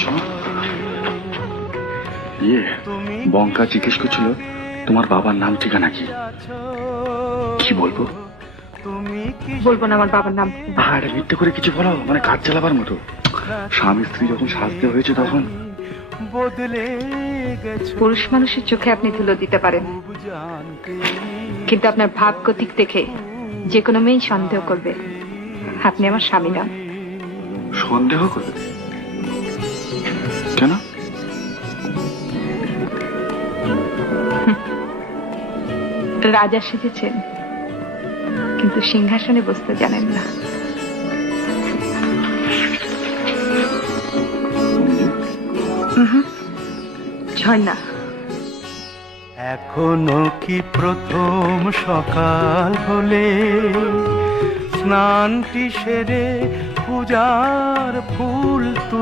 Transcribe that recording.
শোনো, ইয়ে বঙ্কা জিজ্ঞেস করছিল তোমার বাবার নাম ঠিকানা কি। কি বলবো? বলবো না আমার বাবার নাম। আরে মিথ্যে করে কিছু বলো, মানে কাজ চালাবার মতো। স্বামী স্ত্রী যখন সাজতে হয়েছে তখন। পুরুষ মানুষের চোখে আপনি ধুলো দিতে পারেন, কিন্তু আপনার ভাব গতিক দেখে যে কোনো মেয়েই সন্দেহ করবে আপনি আমার স্বামী নন। সন্দেহ করবে কেন? রাজা সেজেছেন কিন্তু সিংহাসনে বসতে জানেন না। ঝর্ণা, এখনো কি প্রথম সকাল হলে স্নানটি সেরে পূজার ফুল তুলে